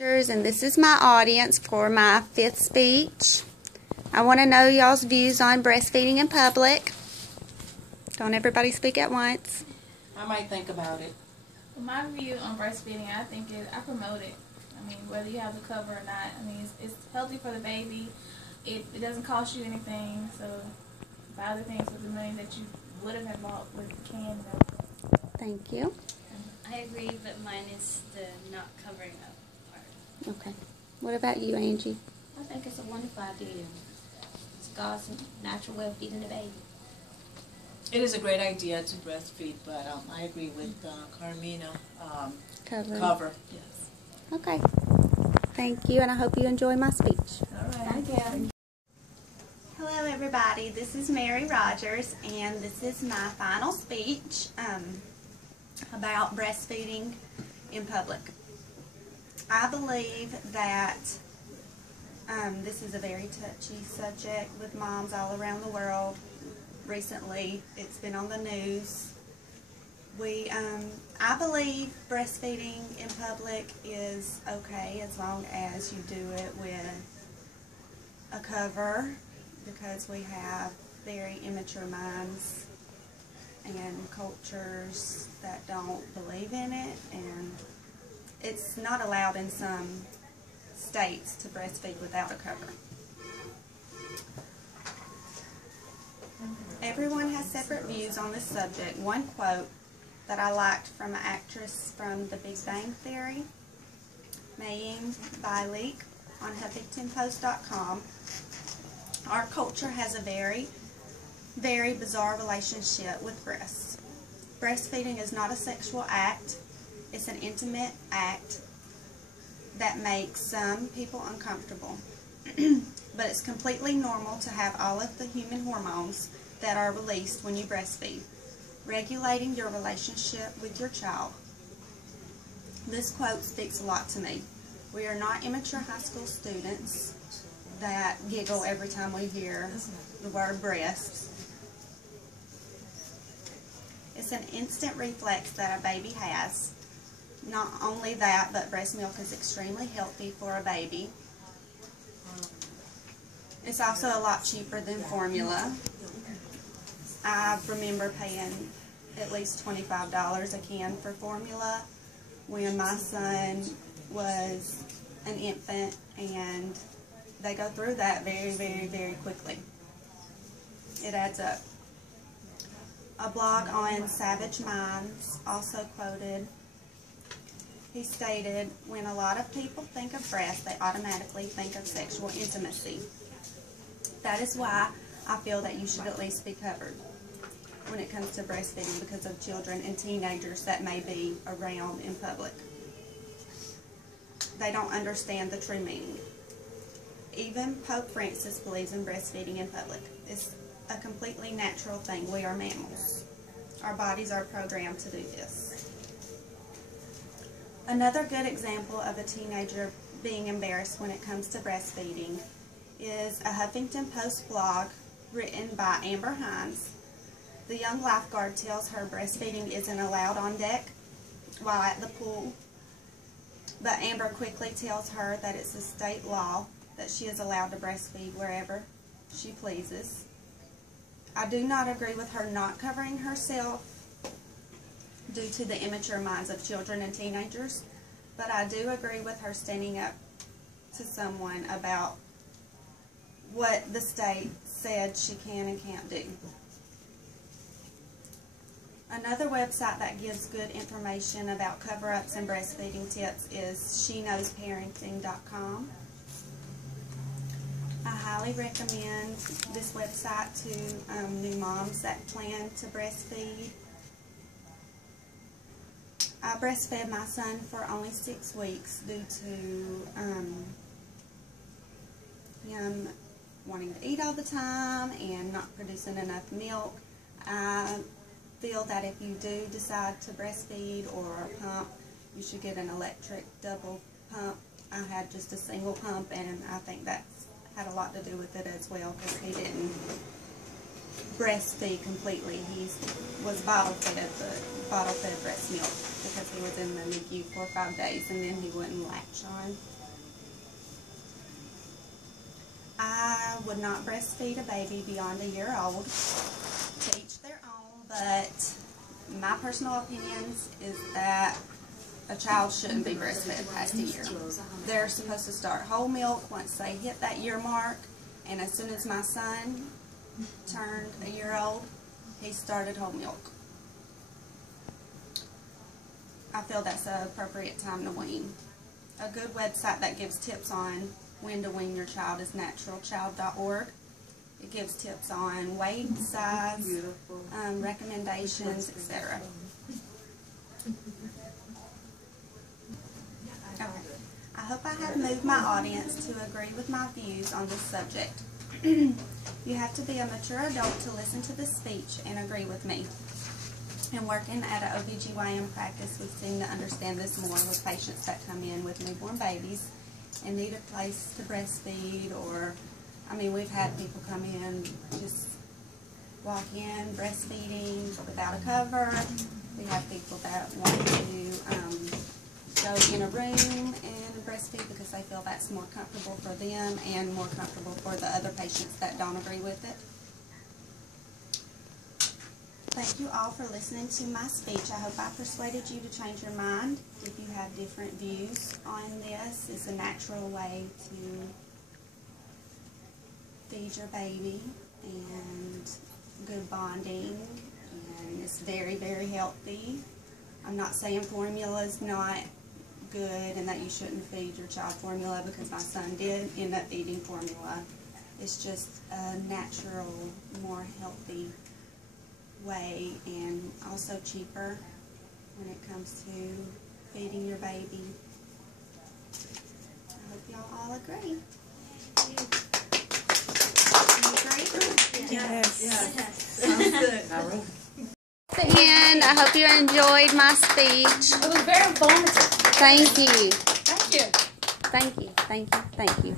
And this is my audience for my 5th speech. I want to know y'all's views on breastfeeding in public. Don't everybody speak at once. I might think about it. Well, my view on breastfeeding, I promote it. I mean, whether you have the cover or not, I mean, it's healthy for the baby. It doesn't cost you anything, so buy other things with the money that you would have bought with the canned milk. Thank you. I agree, but mine is the not covering up part. Okay. What about you, Angie? I think it's a wonderful idea. It's God's natural way of feeding the baby. It is a great idea to breastfeed, but I agree with Carmina. Cover. Yes. Okay. Thank you, and I hope you enjoy my speech. All right. Thank you. Hello everybody, this is Mary Rogers, and this is my final speech about breastfeeding in public. I believe that this is a very touchy subject with moms all around the world. Recently, it's been on the news. I believe breastfeeding in public is okay as long as you do it with a cover, because we have very immature minds and cultures that don't believe in it, and it's not allowed in some states to breastfeed without a cover. Everyone has separate views on this subject. One quote that I liked from an actress from The Big Bang Theory, Mayim Bialik, on HuffingtonPost.com. Our culture has a very, very bizarre relationship with breasts. Breastfeeding is not a sexual act. It's an intimate act that makes some people uncomfortable. But it's completely normal to have all of the human hormones that are released when you breastfeed, regulating your relationship with your child. This quote speaks a lot to me. We are not immature high school students that giggle every time we hear the word breast. It's an instant reflex that a baby has. Not only that, but breast milk is extremely healthy for a baby. It's also a lot cheaper than formula. I remember paying at least $25 a can for formula when my son was an infant, and they go through that very, very, very quickly. It adds up. A blog on Savage Minds also quoted, he stated, when a lot of people think of breast, they automatically think of sexual intimacy. That is why I feel that you should at least be covered when it comes to breastfeeding, because of children and teenagers that may be around in public. They don't understand the true meaning. Even Pope Francis believes in breastfeeding in public. It's a completely natural thing. We are mammals. Our bodies are programmed to do this. Another good example of a teenager being embarrassed when it comes to breastfeeding is a Huffington Post blog written by Amber Hines. The young lifeguard tells her breastfeeding isn't allowed on deck while at the pool, but Amber quickly tells her that it's a state law that she is allowed to breastfeed wherever she pleases. I do not agree with her not covering herself due to the immature minds of children and teenagers, but I do agree with her standing up to someone about what the state said she can and can't do. Another website that gives good information about cover-ups and breastfeeding tips is SheKnowsParenting.com. I highly recommend this website to new moms that plan to breastfeed. I breastfed my son for only 6 weeks due to him wanting to eat all the time and not producing enough milk. I feel that if you do decide to breastfeed or pump, you should get an electric double pump. I had just a single pump, and I think that's had a lot to do with it as well, because he didn't breastfeed completely. He was bottle fed breast milk because he was in the NICU for 5 days, and then he wouldn't latch on. I would not breastfeed a baby beyond a year old. To each their own, but my personal opinions is that a child shouldn't be breastfed past a year. They're supposed to start whole milk once they hit that year mark, and as soon as my son turned a year old, he started whole milk. I feel that's an appropriate time to wean. A good website that gives tips on when to wean your child is naturalchild.org. It gives tips on weight, size, recommendations, etc. Okay. I hope I have moved my audience to agree with my views on this subject. You have to be a mature adult to listen to this speech and agree with me. In working at an OBGYN practice, we seem to understand this more with patients that come in with newborn babies and need a place to breastfeed, or, I mean, we've had people come in, just walk in breastfeeding without a cover. We have people that want to go in a room and breastfeed because they feel that's more comfortable for them and more comfortable for the other patients that don't agree with it. Thank you all for listening to my speech. I hope I persuaded you to change your mind. If you have different views on this, it's a natural way to feed your baby and good bonding, and it's very, very healthy. I'm not saying formula is not good and that you shouldn't feed your child formula, because my son did end up eating formula. It's just a natural, more healthy way, and also cheaper when it comes to feeding your baby. I hope y'all all agree. You agree? Yes. Sounds good. And I hope you enjoyed my speech. It was very informative. Thank you. Thank you. Thank you. Thank you. Thank you.